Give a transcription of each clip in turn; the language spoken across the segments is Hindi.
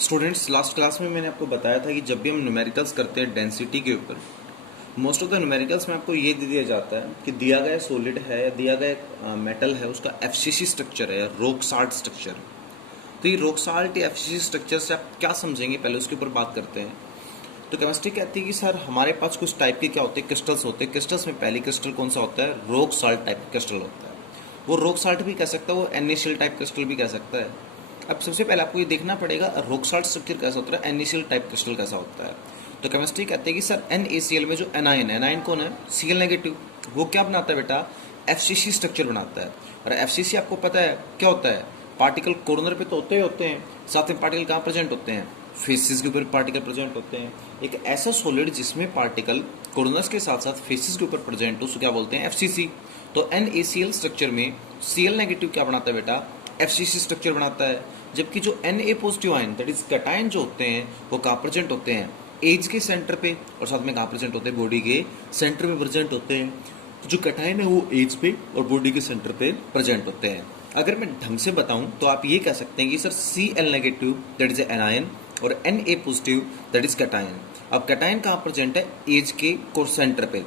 स्टूडेंट्स, लास्ट क्लास में मैंने आपको बताया था कि जब भी हम न्यूमेरिकल्स करते हैं डेंसिटी के ऊपर, मोस्ट ऑफ द न्यूमेरिकल्स में आपको ये दे दिया जाता है कि दिया गया सॉलिड है या दिया गया मेटल है, उसका एफसीसी स्ट्रक्चर है या रॉक साल्ट स्ट्रक्चर है। तो ये रॉक साल्ट या एफसीसी स्ट्रक्चर से आप क्या समझेंगे, पहले उसके ऊपर बात करते हैं। तो केमिस्ट्री कहती है कि सर हमारे पास कुछ टाइप के क्या होते हैं, क्रिस्टल्स होते हैं। क्रिस्टल्स में पहली क्रिस्टल कौन सा होता है? रॉक साल्ट टाइप क्रिस्टल होता है। वो रॉक साल्ट भी कह सकता है, वो एनएसीएल टाइप क्रिस्टल भी कह सकता है। अब सबसे पहले आपको ये देखना पड़ेगा रॉक साल्ट स्ट्रक्चर कैसा होता है, एनएसीएल टाइप क्रिस्टल कैसा होता है। तो केमिस्ट्री कहते हैं कि सर NaCl में जो एनायन है, एनायन कौन है? Cl negative. वो क्या बनाता है बेटा? एफसीसी स्ट्रक्चर बनाता है। और एफसीसी आपको पता है क्या होता है? पार्टिकल कॉर्नर पे तो होते ही होते हैं, साथ में पार्टिकल कहाँ प्रेजेंट होते हैं? फेसिस के ऊपर पार्टिकल प्रेजेंट होते हैं। एक ऐसा सॉलिड जिसमें पार्टिकल कॉर्नर्स के साथ साथ फेसिस के ऊपर प्रेजेंट हो, उसको क्या बोलते हैं? एफसीसी। तो NaCl स्ट्रक्चर में Cl नेगेटिव क्या बनाता है बेटा? एफसीसी स्ट्रक्चर बनाता है। जबकि जो Na positive ion that is cation जो होते हैं वो कहाँ प्रेजेंट होते हैं? एज के सेंटर पे, और साथ में कहाँ प्रेजेंट होते हैं? बॉडी के सेंटर में प्रेजेंट होते हैं। तो जो कैटायन है वो एज पे और बॉडी के सेंटर पे प्रेजेंट होते हैं। अगर मैं ढंग से बताऊं तो आप ये कह सकते हैं कि sir Cl negative that is anion और Na positive that is cation. अब कैटायन कहाँ प्रेजेंट है? एज के कोर सेंटर पे।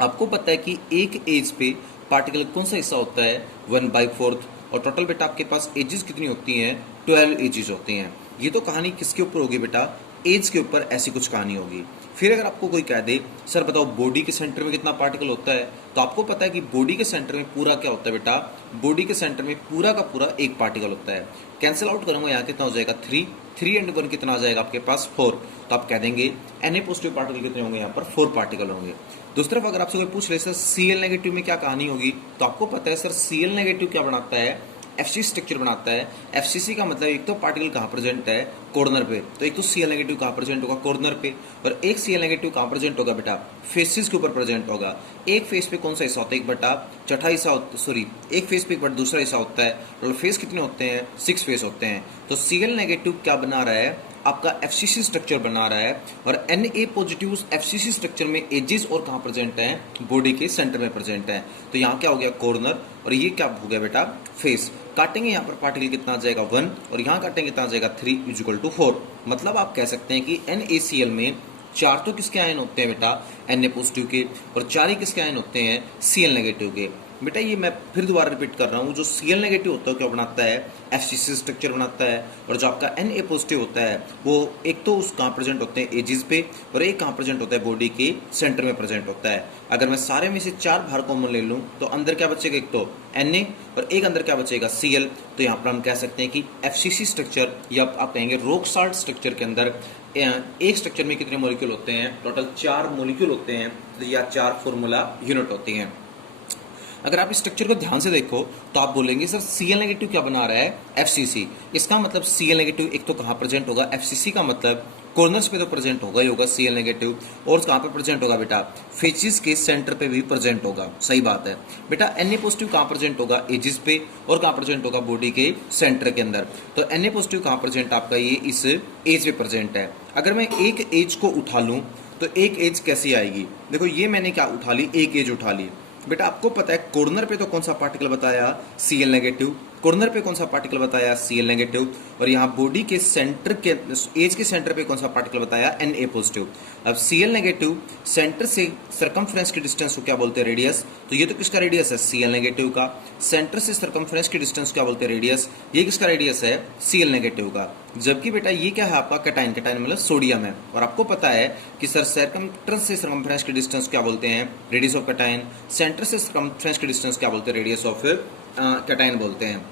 आपको पता है कि एक एज पे पार्टिकल कौन सा हिस्सा होता है? 1/4। और टोटल बेटा आपके पास एजेस कितनी होती हैं? 12 एजेस होती हैं। ये तो कहानी किसके ऊपर होगी बेटा? एज के ऊपर ऐसी कुछ कहानी होगी। फिर अगर आपको कोई कह दे सर बताओ बॉडी के सेंटर में कितना पार्टिकल होता है, तो आपको पता है कि बॉडी के सेंटर में पूरा क्या होता है बेटा? बॉडी के सेंटर में पूरा का पूरा एक पार्टिकल होता है। कैंसिल आउट करूंगा, यहाँ कितना हो जाएगा? 3 एंड 1 कितना आ जाएगा आपके पास? 4। तो आप कह देंगे Na पॉजिटिव पार्टिकल कितने होंगे? यहाँ पर 4 पार्टिकल होंगे। दूसरी तरफ अगर आपसे कोई पूछ ले सर Cl नेगेटिव में क्या कहानी होगी, तो आपको पता है सर Cl नेगेटिव क्या बनाता है? एफसीसी स्ट्रक्चर बनाता है। एफसीसी का मतलब एक तो पार्टिकल कहाँ प्रेजेंट है? कॉर्नर पे। तो एक तो Cl नेगेटिव कहाँ प्रेजेंट होगा? कॉर्नर पे। और एक Cl नेगेटिव कहाँ प्रेजेंट होगा बेटा? फेसिस के ऊपर प्रेजेंट होगा। एक फेस पे कौन सा हिस्सा होता है? एक बटा चौथा हिस्सा सॉरी, एक फेस पे एक बटा दूसरा हिस्सा होता है। और फेस कितने होते हैं? 6 फेस होते हैं। तो Cl नेगेटिव क्या बना रहा है? आपका एफसीसी स्ट्रक्चर बना रहा है। और Na पॉजिटिव उस एफसीसी स्ट्रक्चर में एजेस और कहाँ प्रेजेंट है? बॉडी के सेंटर में प्रेजेंट है। तो यहाँ क्या हो गया? कॉर्नर। और ये क्या हो गया बेटा? फेस। काटेंगे यहाँ पर पार्टिकल कितना आ जाएगा? 1। और यहाँ काटेंगे कितना आ जाएगा? 3 = 4। मतलब आप कह सकते हैं कि NaCl में 4 तो किसके आयन होते हैं बेटा? Na पॉजिटिव के। और 4 ही किसके आयन होते हैं? Cl नेगेटिव के। बेटा ये मैं फिर दोबारा रिपीट कर रहा हूँ, जो Cl नेगेटिव होता है क्या बनाता है? एफसीसी स्ट्रक्चर बनाता है। और जो आपका Na पॉजिटिव होता है वो एक तो उस कहाँ प्रेजेंट होते हैं? एजिस पे। और एक कहाँ प्रेजेंट होता है? बॉडी के सेंटर में प्रेजेंट होता है। अगर मैं सारे में से 4 भार कॉमन ले लूँ तो अंदर क्या बचेगा? एक तो Na और एक अंदर क्या बचेगा? Cl। तो यहाँ पर हम कह सकते हैं कि एफसीसी स्ट्रक्चर या आप कहेंगे रॉक साल्ट स्ट्रक्चर के अंदर एक स्ट्रक्चर में कितने मॉलिक्यूल होते हैं? टोटल 4 मॉलिक्यूल होते हैं या 4 फॉर्मूला यूनिट होती हैं। अगर आप इस स्ट्रक्चर को ध्यान से देखो तो आप बोलेंगे सर Cl नेगेटिव क्या बना रहा है? एफसीसी। इसका मतलब Cl नेगेटिव एक तो कहाँ प्रेजेंट होगा? एफसीसी का मतलब कॉर्नर्स पे तो प्रेजेंट होगा ही होगा Cl नेगेटिव। और कहाँ पे प्रेजेंट होगा बेटा? फेसिस के सेंटर पे भी प्रेजेंट होगा। सही बात है बेटा। Na पॉजिटिव कहाँ प्रेजेंट होगा? एजिस पे। और कहाँ प्रेजेंट होगा? बॉडी के सेंटर के अंदर। तो Na पॉजिटिव कहाँ प्रेजेंट? आपका ये इस एज पे प्रेजेंट है। अगर मैं एक एज को उठा लूँ तो एक एज कैसी आएगी? देखो ये मैंने क्या उठा ली? एक एज उठा ली। बेटा आपको पता है कॉर्नर पे तो कौन सा पार्टिकल बताया? Cl negative. कॉर्नर पे कौन सा पार्टिकल बताया? Cl negative. और यहाँ बॉडी के सेंटर के एज के सेंटर पे कौन सा पार्टिकल बताया? Na positive. अब Cl नेगेटिव सेंटर से सरकमफ्रेंस की डिस्टेंस को क्या बोलते हैं? रेडियस। तो ये तो किसका रेडियस है? Cl नेगेटिव का। सेंटर से सरकमफ्रेंस की डिस्टेंस क्या बोलते हैं? रेडियस। ये किसका रेडियस है? Cl नेगेटिव का। जबकि बेटा ये क्या है आपका? कैटायन। कैटायन मतलब सोडियम है। और आपको पता है कि सर सरकमफ्रेंस से सरकमफ्रेंस की डिस्टेंस क्या बोलते हैं? Radius of cation. सेंटर से सरकमफ्रेंस की डिस्टेंस क्या बोलते हैं? रेडियस ऑफ कैटायन बोलते हैं।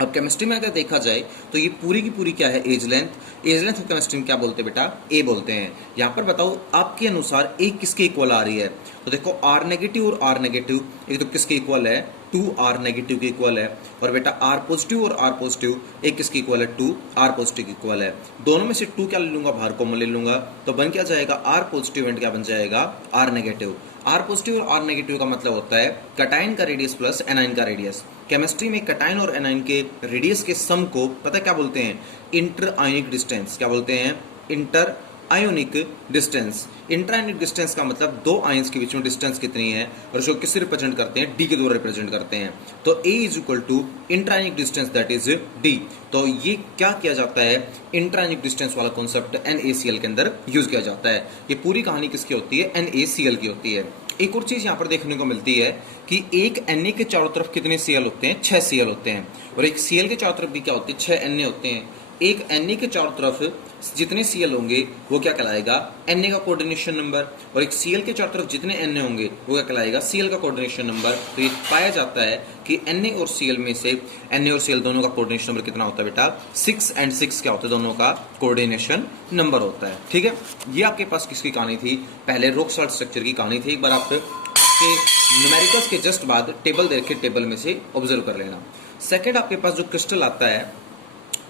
अब केमिस्ट्री में अगर देखा जाए तो ये पूरी की पूरी क्या है? Edge length. Edge length of chemistry में क्या बोलते हैं बेटा? ए बोलते हैं। यहाँ पर बताओ आपके अनुसार ए किसके इक्वल आ रही है? तो देखो आर नेगेटिव और आर नेगेटिव एक तो किसके इक्वल है? 2R नेगेटिव के इक्वल है। और बेटा आर पॉजिटिव और आर पॉजिटिव एक किसके इक्वल है? 2R पॉजिटिव के इक्वल है। दोनों में से 2 क्या ले लूंगा? बाहर कॉमन ले लूंगा। तो बन क्या जाएगा? आर पॉजिटिव एंड क्या बन जाएगा? R negative. आर पॉजिटिव और आर नेगेटिव का मतलब होता है कैटायन का रेडियस प्लस एनायन का रेडियस। केमिस्ट्री में कैटायन और एनायन के रेडियस के सम को पता क्या बोलते हैं? Inter ionic distance. क्या बोलते हैं? Inter ionic distance. Intraionic distance का मतलब दो आयंस के बीच में डिस्टेंस कितनी है और इसको किससे रिप्रेजेंट करते हैं, डी के द्वारा रिप्रेजेंट करते हैं। तो A is equal to intraionic distance that is D। तो ये क्या किया जाता है, इंट्रायोनिक डिस्टेंस वाला कॉन्सेप्ट NaCl के अंदर यूज किया जाता है। ये पूरी कहानी किसकी होती है, NaCl की होती है। एक और चीज यहाँ पर देखने को मिलती है कि एक Na के चारों तरफ कितने Cl होते हैं, 6 Cl होते हैं, और एक Cl के चारों तरफ भी क्या होते हैं, 6 Na होते हैं। एक Na के चारों तरफ जितने Cl होंगे वो क्या कहलाएगा, Na का कोऑर्डिनेशन नंबर, और एक Cl के चारों तरफ जितने Na होंगे वो क्या कहलाएगा, Cl का कोऑर्डिनेशन नंबर। तो ये पाया जाता है कि Na और Cl में से Na और Cl दोनों का कोऑर्डिनेशन नंबर कितना होता है बेटा, 6 और 6 क्या होता है, दोनों का कोऑर्डिनेशन नंबर होता है। ठीक है, ये आपके पास किसकी कहानी थी, पहले रॉक सॉल्ट स्ट्रक्चर की कहानी थी। एक बार आपके न्यूमेरिकल्स के जस्ट बाद टेबल देख के टेबल में से ऑब्जर्व कर लेना। सेकंड आपके पास जो क्रिस्टल आता है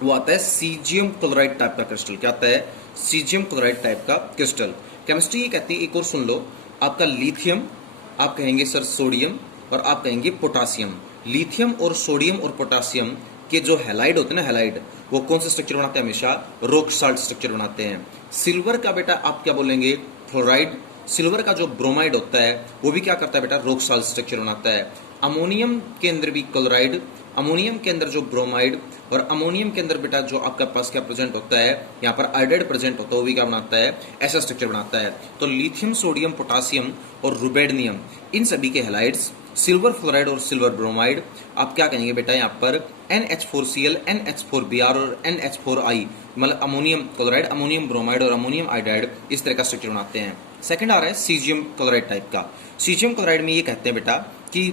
वो आता है सीजियम क्लोराइड टाइप का क्रिस्टल। क्या आता है, सीजियम क्लोराइड टाइप का क्रिस्टल। केमिस्ट्री ये कहती है, एक और सुन लो, आपका लिथियम, आप कहेंगे सर सोडियम, और आप कहेंगे पोटासियम। लिथियम और सोडियम और पोटासियम के जो हैलाइड होते हैं ना, हैलाइड, वो कौन सा स्ट्रक्चर बनाते हैं, हमेशा रॉक साल्ट स्ट्रक्चर बनाते हैं। सिल्वर का बेटा आप क्या बोलेंगे, फ्लोराइड। सिल्वर का जो ब्रोमाइड होता है वो भी क्या करता है बेटा, रॉक साल्ट स्ट्रक्चर बनाता है। अमोनियम के अंदर भी क्लोराइड, अमोनियम के अंदर जो ब्रोमाइड, और अमोनियम के अंदर बेटा जो आपका पास क्या प्रेजेंट होता है, यहाँ पर आयोडाइड प्रेजेंट होता है, वो भी क्या बनाता है, ऐसा स्ट्रक्चर बनाता है। तो लिथियम, सोडियम, पोटासियम और रुबेडियम, इन सभी के हैलाइड्स, सिल्वर फ्लोराइड और सिल्वर ब्रोमाइड, आप क्या कहेंगे बेटा, यहाँ पर NH4Cl, NH4Br और NH4I, मतलब अमोनियम क्लोराइड, अमोनियम ब्रोमाइड और अमोनियम आयोडाइड, इस तरह का स्ट्रक्चर बनाते हैं। सेकंड आ रहा है सीजियम क्लोराइड टाइप का। सीजियम क्लोराइड में ये कहते हैं बेटा कि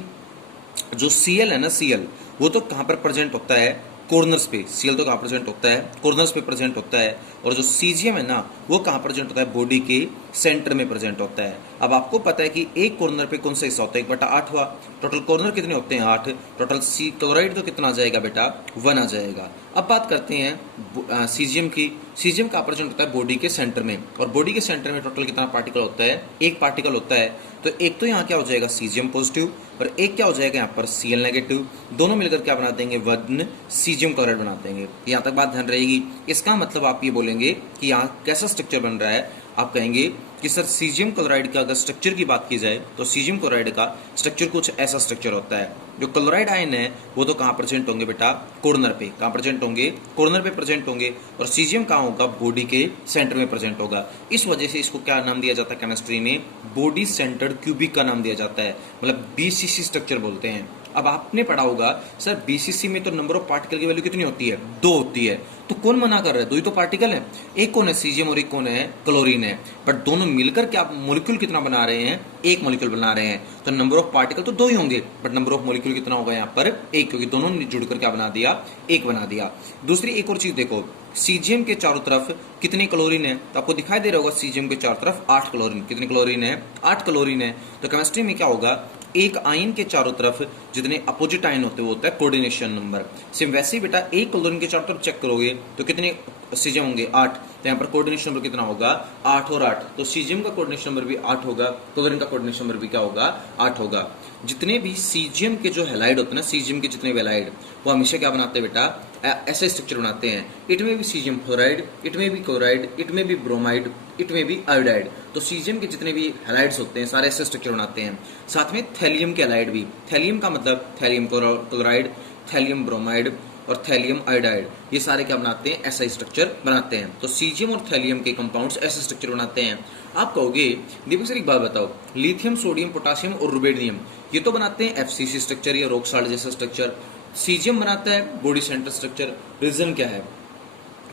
जो Cl है ना, Cl वो तो कहाँ पर प्रेजेंट होता है, कॉर्नर्स पे। Cl तो कहाँ प्रेजेंट होता है, कॉर्नर्स पे प्रेजेंट होता है। और जो सीजियम है ना, वो कहाँ प्रेजेंट होता है, बॉडी के सेंटर में प्रेजेंट होता है। अब आपको पता है कि एक कॉर्नर पे कौन सा हिस्सा होता है, 1/8 हुआ। टोटल कॉर्नर कितने होते हैं, 8। टोटल सी क्लोराइड तो कितना आ जाएगा बेटा, 1 आ जाएगा। अब बात करते हैं सीजियम की। सीजियम का प्रेजेंट होता है बॉडी के सेंटर में, और बॉडी के सेंटर में टोटल कितना पार्टिकल होता है, एक पार्टिकल होता है। तो एक तो यहाँ क्या हो जाएगा, सीजियम पॉजिटिव, और एक क्या हो जाएगा यहाँ पर Cl नेगेटिव। दोनों मिलकर क्या बना देंगे, 1 सीजियम क्लोराइड बना देंगे। यहाँ तक बात ध्यान रहेगी। इसका मतलब आप ये बोलेंगे कि यहाँ कैसा स्ट्रक्चर बन रहा है, आप कहेंगे कि सर सीजियम क्लोराइड का अगर स्ट्रक्चर की बात की जाए तो सीजियम क्लोराइड का स्ट्रक्चर कुछ ऐसा स्ट्रक्चर होता है। जो क्लोराइड आयन है वो तो कहाँ प्रेजेंट होंगे बेटा, कॉर्नर पे। कहाँ प्रेजेंट होंगे, कॉर्नर पे प्रेजेंट होंगे। और सीजियम कहाँ होगा, बॉडी के सेंटर में प्रेजेंट होगा। इस वजह से इसको क्या नाम दिया जाता है केमिस्ट्री में, बॉडी सेंटर्ड क्यूबिक का नाम दिया जाता है, मतलब BCC स्ट्रक्चर बोलते हैं। अब आपने पढ़ा होगा सर BCC में तो नंबर ऑफ पार्टिकल की वैल्यू कितनी होती है, 2 होती है। तो कौन मना कर रहा है, 2 ही तो पार्टिकल है। एक कौन है, सीजियम, और एक कौन है, क्लोरीन है। बट दोनों मिलकर क्या मॉलिक्यूल कितना बना रहे हैं, एक मॉलिक्यूल बना रहे हैं। तो नंबर ऑफ पार्टिकल तो 2 ही होंगे, बट नंबर ऑफ मॉलिक्यूल कितना होगा यहाँ पर, 1, क्योंकि दोनों जुड़कर क्या बना दिया, 1 बना दिया। दूसरी एक और चीज देखो, सीजियम के चारों तरफ कितने क्लोरीन है, तो आपको दिखाई दे रहा होगा सीजियम के चारों तरफ 8 क्लोरीन। कितने क्लोरीन है, 8 क्लोरीन है। तो केमिस्ट्री में क्या होगा, एक आयन के चारों तरफ जितने अपोजिट आयन होते हैं वो होता है कोऑर्डिनेशन नंबर। सेम वैसे ही बेटा एक क्लोरीन के चारों तरफ चेक करोगे तो कितने सीजियम होंगे, 8। तो यहाँ पर कोऑर्डिनेशन नंबर कितना होगा, 8 और 8। तो सीजियम का कोऑर्डिनेशन नंबर भी 8 होगा, क्लोरीन का कोऑर्डिनेशन नंबर भी क्या होगा, 8 होगा। जितने भी सीजियम के जो हैलाइड होते हैं ना, सीजियम के जितने भी हैलाइड, वो हमेशा क्या बनाते हैं बेटा, ऐसे स्ट्रक्चर बनाते हैं। इट में भी सीजियम फ्लोराइड, इट में भी क्लोराइड, इट में भी ब्रोमाइड, इट में भी आयोडाइड। तो सीजियम के जितने भी हैलाइड्स होते हैं सारे ऐसे स्ट्रक्चर बनाते हैं। साथ में थैलियम के हैलाइड भी, थैलियम का मतलब थैलियम क्लोराइड, थैलियम ब्रोमाइड और थैलियम आयोडाइड, ये सारे क्या बनाते हैं, ऐसा स्ट्रक्चर बनाते हैं। तो सीजियम और थैलियम के कंपाउंड्स ऐसे स्ट्रक्चर बनाते हैं। आप कहोगे दीपक सर एक बात बताओ, लिथियम, सोडियम, पोटासियम और रुबेडियम ये तो बनाते हैं FCC स्ट्रक्चर या रॉक साल्ट जैसा स्ट्रक्चर। सीजियम बनाता है बॉडी सेंटर स्ट्रक्चर। रीजन क्या है,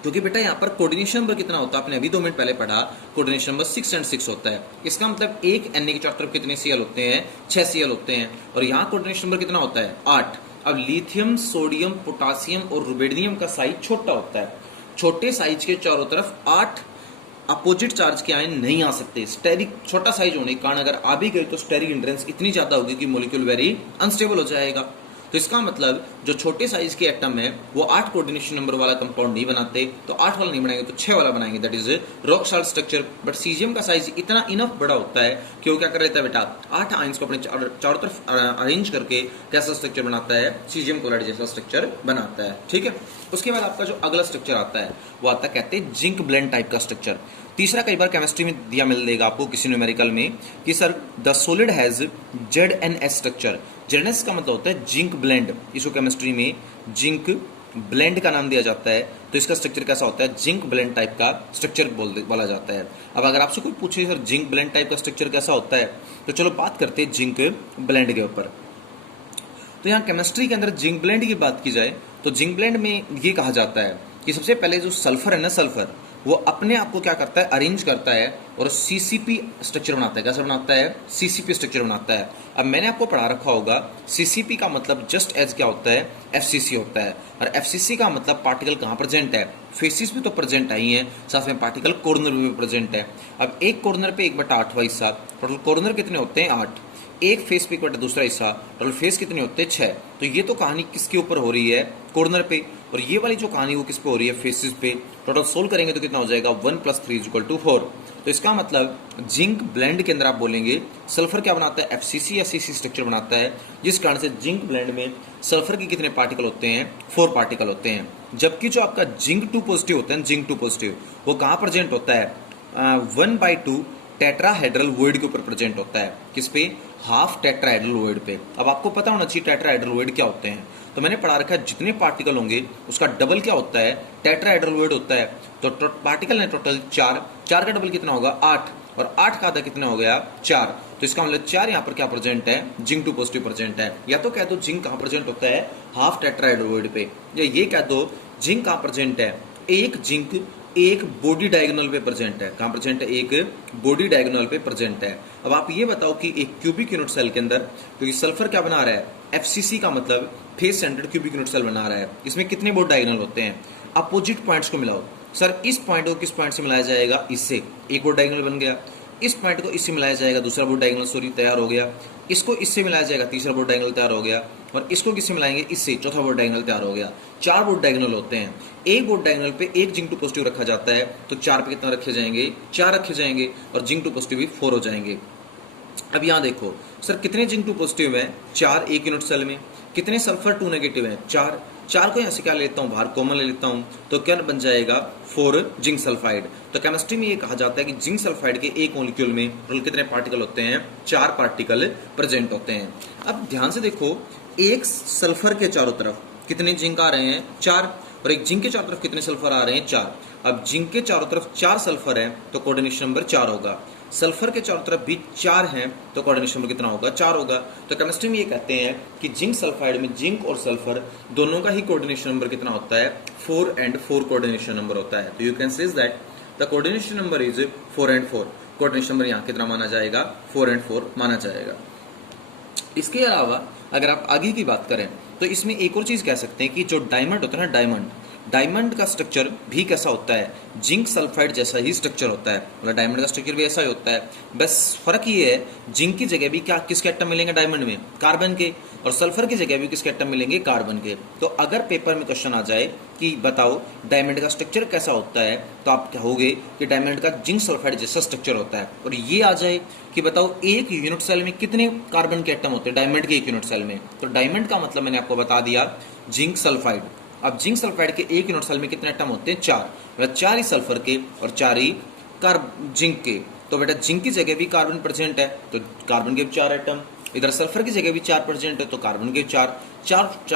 क्योंकि बेटा यहाँ पर कोऑर्डिनेशन नंबर कितना होता है, आपने अभी 2 मिनट पहले पढ़ा, कोऑर्डिनेशन नंबर 6 और 6 होता है। इसका मतलब एक Na के चारों तरफ कितने Cl होते हैं, 6 Cl होते हैं। और यहाँ कोऑर्डिनेशन नंबर कितना होता है, 8। अब लिथियम, सोडियम, पोटासियम और रुबेडियम का साइज छोटा होता है। छोटे साइज के चारों तरफ 8 अपोजिट चार्ज के आयन नहीं आ सकते। स्टेरिक छोटा साइज होने के कारण अगर आ भी गए तो स्टेरिक हिंड्रेंस इतनी ज्यादा होगी कि मॉलिक्यूल वेरी अनस्टेबल हो जाएगा। तो इसका मतलब जो छोटे साइज के एटम है वो 8 कोऑर्डिनेशन नंबर वाला कंपाउंड नहीं बनाते। तो 8 वाला नहीं बनाएंगे तो 6 वाला बनाएंगे, that is rock salt structure. But caesium का साइज इतना इनफ बड़ा होता है कि वो क्या कर लेता है बेटा, 8 आयंस को अपने चारों तरफ अरेंज करके कैसा स्ट्रक्चर बनाता है, सीजियम क्लोराइड जैसा स्ट्रक्चर बनाता है। ठीक है। उसके बाद आपका जो अगला स्ट्रक्चर आता है वो आता है, कहते हैं जिंक ब्लेंड टाइप का स्ट्रक्चर। तीसरा कई बार केमिस्ट्री में दिया मिल देगा आपको किसी न्यूमेरिकल में कि sir the solid has ZnS structure. ZnS का मतलब होता है जिंक ब्लेंड, इसको केमिस्ट्री में जिंक ब्लेंड का नाम दिया जाता है। तो इसका स्ट्रक्चर कैसा होता है, जिंक ब्लेंड टाइप का स्ट्रक्चर बोला जाता है। अब अगर आपसे कोई पूछे सर जिंक ब्लेंड टाइप का स्ट्रक्चर कैसा होता है, तो चलो बात करते हैं जिंक ब्लेंड के ऊपर। तो यहाँ केमिस्ट्री के अंदर जिंक ब्लेंड की बात की जाए तो जिंक ब्लेंड में ये कहा जाता है कि सबसे पहले जो सल्फर है ना, सल्फर वो अपने आप को क्या करता है, अरेंज करता है और सीसीपी स्ट्रक्चर बनाता है। कैसा बनाता है, सीसीपी स्ट्रक्चर बनाता है। अब मैंने आपको पढ़ा रखा होगा सीसीपी का मतलब जस्ट एज क्या होता है, एफसीसी होता है। और एफसीसी का मतलब पार्टिकल कहाँ प्रेजेंट है, फेसिस भी तो प्रेजेंट आई है, साथ में पार्टिकल कॉर्नर में भी प्रेजेंट है। अब एक कॉर्नर पे 1/8वां हिस्सा, टोटल कॉर्नर कितने होते हैं 8, एक फेस पे 1/2 हिस्सा, टोटल फेस कितने होते हैं 6। तो ये तो कहानी किसके ऊपर हो रही है, कॉर्नर पे, और ये वाली जो कहानी वो किस पे हो रही है, फेसिस पे। टोटल सोल्व करेंगे तो कितना हो जाएगा 1 + 3 = 4। तो इसका मतलब जिंक ब्लेंड के अंदर आप बोलेंगे सल्फर क्या बनाता है, एफसीसी या सीसी स्ट्रक्चर बनाता है, जिस कारण से जिंक ब्लेंड में सल्फर के कितने पार्टिकल होते हैं, 4 पार्टिकल होते हैं। जबकि जो आपका जिंक 2 पॉजिटिव होता है, जिंक 2 पॉजिटिव वो कहाँ प्रेजेंट होता है, 1/2 टेट्राहेड्रल वॉइड के ऊपर प्रेजेंट होता है। किस पे, हाफ टेट्राहेड्रल वॉइड पे। अब आपको पता होना चाहिए टेट्राहेड्रल वॉइड क्या होते हैं, तो मैंने पढ़ा रखा है जितने पार्टिकल होंगे उसका डबल क्या होता है, टेट्राहेड्रल वॉइड होता है। तो पार्टिकल है टोटल 4, 4 का डबल कितना होगा 8, और 8 का आधा कितना हो गया 4। तो इसका मतलब 4 यहाँ पर क्या प्रेजेंट है, जिंक 2 पॉजिटिव प्रेजेंट है। या तो कह दो जिंक कहाँ प्रेजेंट होता है, हाफ टेट्राहेड्रल वॉइड पे, या ये कह दो जिंक कहाँ प्रेजेंट है, एक जिंक एक बॉडी डायगोनल पे प्रेजेंट है। कहां प्रेजेंट है, एक बॉडी डायगोनल पे प्रेजेंट है। अब आप ये बताओ कि एक क्यूबिक यूनिट सेल के अंदर, क्योंकि सल्फर क्या बना रहा है, एफसीसी का मतलब face centred cubic unit cell बना रहा है, इसमें कितने बॉडी डायगोनल होते हैं, अपोजिट पॉइंट्स को मिलाओ। सर इस पॉइंट को किस पॉइंट से मिलाया जाएगा, इससे, एक बॉडी डायगोनल बन गया। इस पॉइंट को इससे मिलाया जाएगा, दूसरा बॉडी डायगोनल सॉरी तैयार हो गया। इसको इससे मिलाया जाएगा, तीसरा बॉडी डायगोनल तैयार हो गया। और इसको किससे मिलाएंगे, इससे, चौथा बॉडी डायगोनल तैयार हो गया। 4 बॉडी डायगोनल होते हैं। एक बॉडी डायगोनल पे एक जिंक 2 पॉजिटिव रखा जाता है, तो 4 पे कितना रखे जाएंगे, 4 रखे जाएंगे, और जिंक 2 पॉजिटिव भी 4 हो जाएंगे। अब यहाँ देखो सर कितने जिंक 2 पॉजिटिव है, 4 एक यूनिट सेल में, कितने सल्फर 2 नेगेटिव है, 4। 4 को यहाँ से क्या लेता हूँ, बाहर कॉमन ले लेता हूँ, तो क्या बन जाएगा 4 जिंक सल्फाइड। तो केमिस्ट्री में ये कहा जाता है कि जिंक सल्फाइड के एक मॉलिक्यूल में टोटल कितने पार्टिकल होते हैं, 4 पार्टिकल प्रेजेंट होते हैं। अब ध्यान से देखो, एक सल्फर के चारों तरफ कितने जिंक आ रहे हैं, 4, और एक जिंक के चारों तरफ कितने सल्फर आ रहे हैं, 4। अब जिंक के चारों तरफ 4 सल्फर है तो कोऑर्डिनेशन नंबर 4 होगा। सल्फर के चारों तरफ भी 4 हैं तो कोऑर्डिनेशन नंबर कितना होगा, 4 होगा। तो केमिस्ट्री में ये कहते हैं कि जिंक सल्फाइड में जिंक और सल्फर दोनों का ही कोऑर्डिनेशन नंबर कितना होता है, 4 and 4 कोऑर्डिनेशन नंबर होता है। तो you can say that the coordination number is 4 and 4। Coordination number यहाँ कितना माना जाएगा, 4 and 4 माना जाएगा। इसके अलावा अगर आप आगे की बात करें तो इसमें एक और चीज कह सकते हैं कि जो डायमंड होता है ना, डायमंड का स्ट्रक्चर भी कैसा होता है, जिंक सल्फाइड जैसा ही स्ट्रक्चर होता है। मतलब डायमंड का स्ट्रक्चर भी ऐसा ही होता है, बस फर्क ये है जिंक की जगह भी क्या किसके एटम मिलेंगे डायमंड में, कार्बन के, और सल्फर की जगह भी किसके एटम मिलेंगे, कार्बन के। तो अगर पेपर में क्वेश्चन आ जाए कि बताओ डायमंड का स्ट्रक्चर कैसा होता है, तो आप कहोगे कि डायमंड का जिंक सल्फाइड जैसा स्ट्रक्चर होता है। और ये आ जाए कि बताओ एक यूनिट सेल में कितने कार्बन के एटम होते हैं डायमंड के एक यूनिट सेल में, तो डायमंड का मतलब मैंने आपको बता दिया जिंक सल्फाइड। अब जिंक सल्फाइड के एक यूनिट सेल में कितने एटम होते हैं, 4, मतलब 4 ही सल्फर के और 4 ही जिंक के। तो बेटा जिंक की जगह भी कार्बन प्रेजेंट है तो कार्बन के 4 एटम, इधर सल्फर की जगह भी 4 प्रेजेंट है तो कार्बन के 4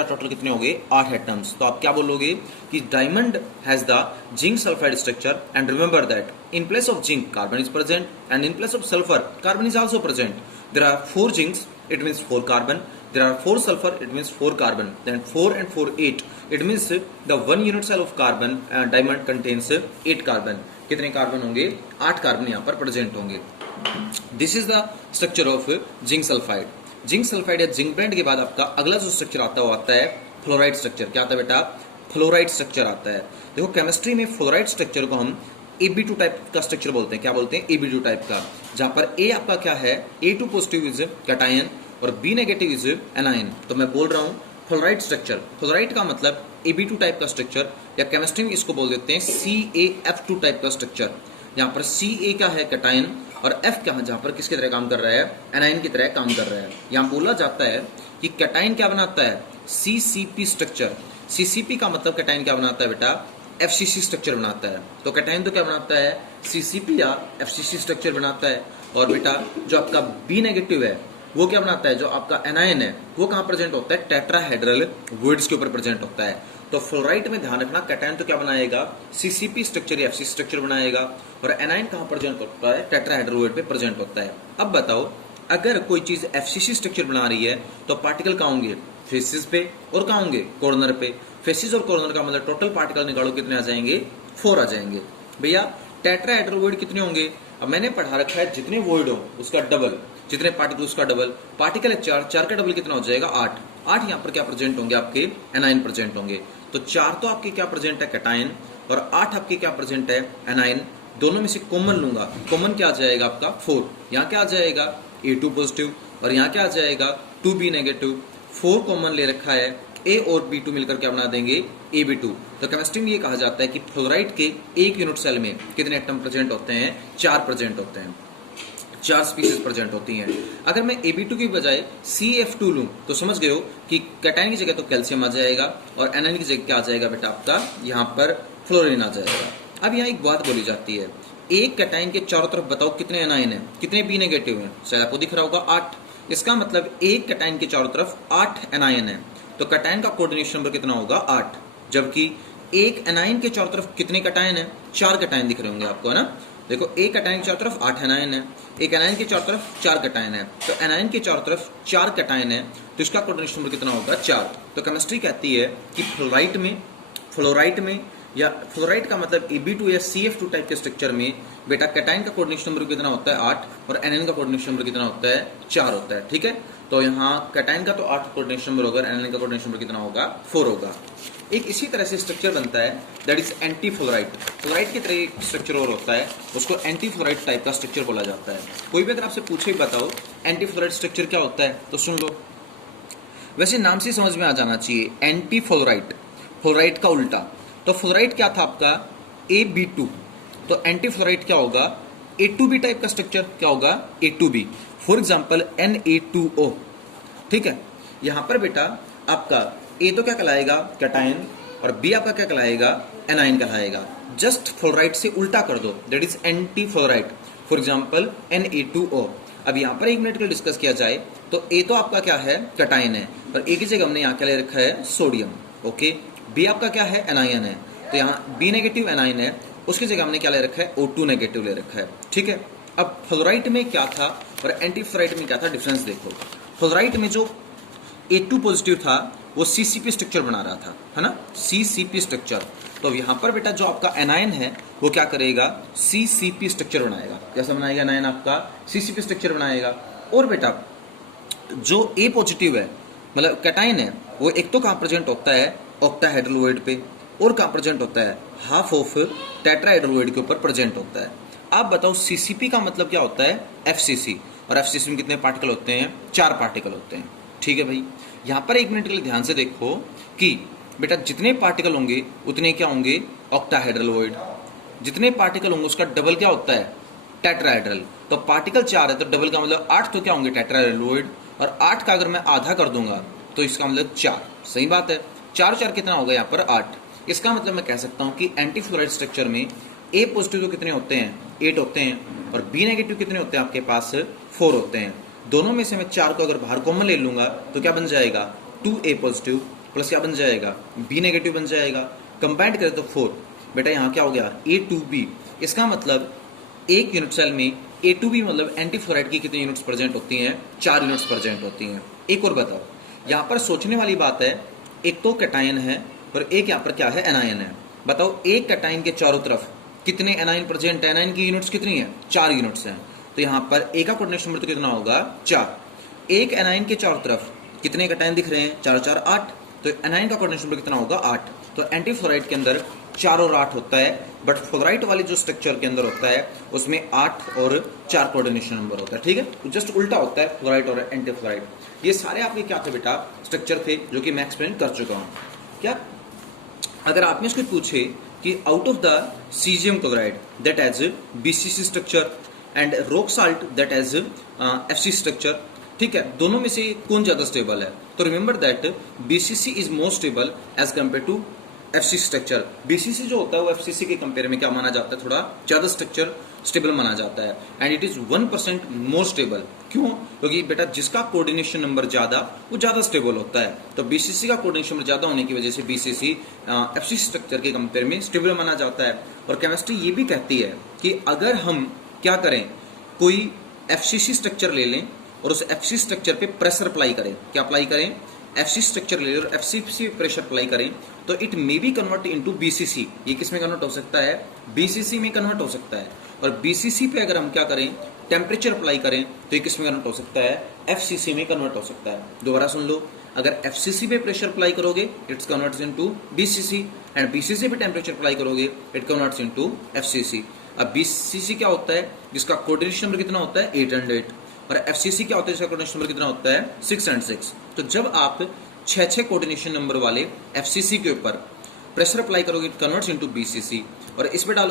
टोटल कितने हो गए, 8 एटम्स। तो आप क्या बोलोगे कि diamond has the zinc sulphide structure and remember that in place of zinc carbon is present and in place of sulphur carbon is also present. There are 4 zincs, it means 4 carbon. There are 4 sulfur, it means 4 carbon. Then 4 and 4 8, it means the one unit cell of carbon diamond contains 8 carbon. कितने कार्बन होंगे, 8 कार्बन यहाँ पर प्रेजेंट होंगे। This is the structure of zinc sulphide. Zinc sulphide या जिंक ब्लेंड के बाद आपका अगला जो स्ट्रक्चर आता है वो आता है फ्लोराइड स्ट्रक्चर। क्या आता है बेटा, फ्लोराइड स्ट्रक्चर आता है। देखो केमिस्ट्री में फ्लोराइड स्ट्रक्चर को हम Ab2 टाइप का स्ट्रक्चर बोलते हैं। क्या बोलते हैं, Ab2 टाइप का, जहां पर A आपका क्या है, A2 पॉजिटिव इज कैटायन और B नेगेटिव इज एनायन। तो मैं बोल रहा हूं फ्लोराइड स्ट्रक्चर। फ्लोराइड का मतलब Ab2 टाइप का स्ट्रक्चर, या केमिस्ट्री में इसको बोल देते हैं CaF2 टाइप का स्ट्रक्चर, जहां पर Ca क्या है कैटायन और F क्या है, जहां पर किसकी तरह काम कर रहा है, एनायन की तरह काम कर रहा है। यहां बोला जाता है कि कैटायन क्या बनाता है, CCP स्ट्रक्चर। सीसीपी का मतलब कैटाइन क्या बनाता है बेटा, एफसीसी स्ट्रक्चर बनाता है। तो कैटाइन तो क्या बनाता है, सीसीपी या एफसीसी स्ट्रक्चर बनाता है। और बेटा जो आपका बी नेगेटिव है वो क्या बनाता है, जो आपका एनायन है वो कहाँ प्रेजेंट होता है, टेट्राहेड्रल वुड्स के ऊपर प्रेजेंट होता है। तो फ्लोराइड में ध्यान रखना, कैटायन तो क्या बनाएगा, सीसीपी स्ट्रक्चर या एफसीसी स्ट्रक्चर बनाएगा, और एनायन कहाँ प्रेजेंट होता है, टेट्राहेड्रल वुड पे प्रेजेंट होता है। अब बताओ अगर कोई चीज एफसीसी स्ट्रक्चर बना रही है तो पार्टिकल कहाँ होंगे, फेसिस पे, और कहाँ होंगे, कॉर्नर पे। फेसिस और कॉर्नर का मतलब टोटल पार्टिकल निकालो कितने आ जाएंगे, 4 आ जाएंगे। भैया टेट्राहेड्रल वुड कितने होंगे, अब मैंने पढ़ा रखा है जितने वॉइड हो उसका डबल, जितने पार्टिकल उसका डबल। पार्टिकल है 4, 4 का डबल कितना हो जाएगा 8। 8 यहाँ पर क्या प्रेजेंट होंगे, आपके एनाइन प्रेजेंट होंगे। तो 4 तो आपके क्या प्रेजेंट है, कैटाइन, और 8 आपके क्या प्रेजेंट है, एनाइन। दोनों में से कॉमन लूंगा, कॉमन क्या आ जाएगा आपका 4। यहाँ क्या आ जाएगा A2 पॉजिटिव, और यहाँ क्या आ जाएगा 2B नेगेटिव। 4 कॉमन ले रखा है, A और B2 मिलकर क्या बना देंगे, AB2। तो केमिस्ट्री में ये कहा जाता है कि फ्लोराइड के एक यूनिट सेल में कितने एटम प्रेजेंट होते हैं, 4 प्रेजेंट होते हैं, 4 स्पीसीज प्रेजेंट होती हैं। अगर मैं AB2 की बजाय CF2 लूं तो समझ गए हो कि कैटाइन की जगह तो कैल्शियम आ जाएगा, और एनाइन की जगह क्या आ जाएगा बेटा, आपका यहाँ पर फ्लोरीन आ जाएगा। अब यहाँ एक बात बोली जाती है, एक कैटाइन के चारों तरफ बताओ कितने एनाइन है, कितने बी नेगेटिव हैं, शायद आपको दिख रहा होगा 8। इसका मतलब एक कैटाइन के चारों तरफ 8 एनाइन है। तो कैटाइन का कोऑर्डिनेशन नंबर कितना होगा, 8। जबकि एक एनाइन के चारों तरफ कितने कैटाइन है, 4 कैटाइन दिख रहे होंगे आपको, है ना। देखो एक कैटाइन के चारों तरफ 8 एनाइन है, एक एनाइन के चारों तरफ 4 कैटाइन है। तो एनाइन के चारों तरफ 4 कैटाइन है, तो इसका कोऑर्डिनेशन नंबर कितना होगा, 4। तो केमिस्ट्री कहती है कि फ्लोराइड में या फ्लोराइड का मतलब AB2 या CF2 टाइप के स्ट्रक्चर में बेटा कैटाइन का कोऑर्डिनेशन नंबर कितना होता है, 8, और एनाइन का कोऑर्डिनेशन नंबर कितना होता है, 4 होता है। ठीक है, तो यहाँ कैटाइन का तो 8 कोऑर्डिनेशन नंबर होगा, एनाइन का कोऑर्डिनेशन नंबर कितना होगा, 4 होगा। एक इसी तरह से स्ट्रक्चर बनता है that is anti fluoride. Fluoride की तरह एक स्ट्रक्चर और होता है, उसको एंटी फ्लोराइड टाइप का स्ट्रक्चर बोला जाता है। कोई भी अगर आपसे पूछे बताओ एंटी फ्लोराइड स्ट्रक्चर क्या होता है तो सुन लो, वैसे नाम से समझ में आ जाना चाहिए, एंटी फ्लोराइड, फ्लोराइड का उल्टा। तो फ्लोराइड क्या था आपका, AB2, तो एंटी फ्लोराइड क्या होगा, A2B टाइप का स्ट्रक्चर क्या होगा, A2B। For example Na2O। ठीक है, यहां पर बेटा आपका A तो क्या कहलाएगा, कैटाइन, और B आपका क्या कहलाएगा, एनाइन कहलाएगा। जस्ट फ्लोराइड से उल्टा कर दो, that is anti fluoride. For example Na2O। अब यहाँ पर 1 मिनट के लिए डिस्कस किया जाए तो A तो आपका क्या है, कैटाइन है, और A की जगह हमने यहाँ क्या ले रखा है, सोडियम। ओके, B आपका क्या है, एनायन है, तो यहाँ B नेगेटिव एनाइन है, उसकी जगह हमने क्या ले रखा है, O2 नेगेटिव ले रखा है। ठीक है, अब फ्लोराइड में क्या था और एंटी फ्लोराइड में क्या था, डिफरेंस देखो। फ्लोराइड में जो A2 पॉजिटिव था वो CCP स्ट्रक्चर बना रहा था, है ना, CCP स्ट्रक्चर। तो यहाँ पर बेटा जो आपका एनायन है वो क्या करेगा, CCP स्ट्रक्चर बनाएगा। कैसा बनाएगा, एनायन आपका CCP स्ट्रक्चर बनाएगा। और बेटा जो A पॉजिटिव है मतलब कैटाइन है, वो एक तो कहाँ प्रेजेंट होता है, ऑक्टाहेड्रल वॉइड पे, और कहाँ प्रेजेंट होता है, हाफ ऑफ टेट्राहेड्रल वॉइड के ऊपर प्रेजेंट होता है। आप बताओ CCP का मतलब क्या होता है, FCC, और FCC में कितने पार्टिकल होते हैं, 4 पार्टिकल होते हैं। ठीक है भाई, यहाँ पर 1 मिनट के लिए ध्यान से देखो कि बेटा जितने पार्टिकल होंगे उतने क्या होंगे, ऑक्टाहेड्रल वॉइड। जितने पार्टिकल होंगे उसका डबल क्या होता है, टेट्राहेड्रल। तो पार्टिकल 4 है तो डबल का मतलब 8 तो क्या होंगे, टेट्राहेड्रल वॉइड, और 8 का अगर मैं आधा कर दूंगा तो इसका मतलब 4। सही बात है, 4 4 कितना होगा यहाँ पर 8। इसका मतलब मैं कह सकता हूँ कि एंटी फ्लोराइड स्ट्रक्चर में A पॉजिटिव तो कितने होते हैं, 8 होते हैं, और B नेगेटिव कितने होते हैं आपके पास, 4 होते हैं। दोनों में से मैं 4 को अगर बाहर कॉमन ले लूंगा तो क्या बन जाएगा, 2A पॉजिटिव प्लस क्या बन जाएगा, B नेगेटिव बन जाएगा। कंबाइंड करें तो 4। बेटा यहाँ क्या हो गया, A2B। इसका मतलब एक यूनिट सेल में A2B मतलब एंटी फ्लोराइड की कितनी यूनिट्स प्रेजेंट होती हैं, 4 यूनिट्स प्रेजेंट होती हैं। एक और बताओ, यहाँ पर सोचने वाली बात है, एक तो कैटाइन है और एक यहाँ पर क्या है, एनायन है। बताओ एक कैटाइन के चारों तरफ कितने एनाइन प्रेजेंट है, एनाइन की यूनिट्स कितनी है, 4 यूनिट्स हैं। तो यहाँ पर ए का कोऑर्डिनेशन नंबर तो कितना होगा, 4। एक एनाइन के चारों तरफ कितने कैटाइन दिख रहे हैं, 4 4 8, तो एनाइन का कोऑर्डिनेशन नंबर कितना होगा, 8। तो एंटी फ्लोराइड के अंदर 4 और 8 होता है, बट फ्लोराइड वाली जो स्ट्रक्चर के अंदर होता है उसमें 8 और 4 कोऑर्डिनेशन नंबर होता है। ठीक है, तो जस्ट उल्टा होता है फ्लोराइड और एंटी फ्लोराइड। ये सारे आपके क्या थे बेटा, स्ट्रक्चर थे जो कि मैं एक्सप्लेन कर चुका हूँ। क्या अगर आपने इसको पूछे कि out of the caesium chloride that has BCC structure and rock salt that has FC structure, ठीक है, दोनों में से कौन ज्यादा स्टेबल है? तो remember that BCC is more stable as compare to FCC structure. BCC जो होता है वो एफसीसी के कंपेयर में क्या माना जाता है? थोड़ा ज्यादा स्ट्रक्चर स्टेबल माना जाता है and it is 1% more stable. क्यों? क्योंकि बेटा जिसका कोऑर्डिनेशन नंबर ज्यादा वो ज्यादा स्टेबल होता है। तो बीसीसी का कोऑर्डिनेशन नंबर ज्यादा होने की वजह से बीसीसी एफसीसी स्ट्रक्चर के कंपेयर में स्टेबल माना जाता है। और केमिस्ट्री ये भी कहती है कि अगर हम क्या करें, कोई एफसीसी स्ट्रक्चर ले लें और उस एफसीसी स्ट्रक्चर पे प्रेशर अप्लाई करें, क्या अप्लाई करें? एफसीसी स्ट्रक्चर ले लें और एफसीसी प्रेशर अप्लाई करें तो it may be convert into BCC. ये किस में कन्वर्ट हो सकता है? बीसीसी में कन्वर्ट हो सकता है। और बीसीसी पे अगर हम क्या करें, टेम्परेचर अप्लाई करें तो ये किस में कन्वर्ट हो सकता है? एफसीसी में कन्वर्ट हो सकता है। दोबारा सुन लो, अगर एफसीसी पे प्रेशर अप्लाई करोगे it's converts into BCC and BCC पे टेम्परेचर अप्लाई करोगे इट कन्वर्ट्स इनटू एफसीसी। अब बीसीसी क्या होता है? जिसका कोऑर्डिनेशन नंबर कितना होता है? 8 and 8। और एफसीसी क्या होता है? जिसका कोऑर्डिनेशन नंबर कितना होता है? 6 and 6। तो जब आप 6 कोऑर्डिनेशन नंबर वाले एफसीसी के ऊपर प्रेशर अप्लाई करोगे इट कन्वर्ट्स इनटू बीसीसी और इस पे डालोगे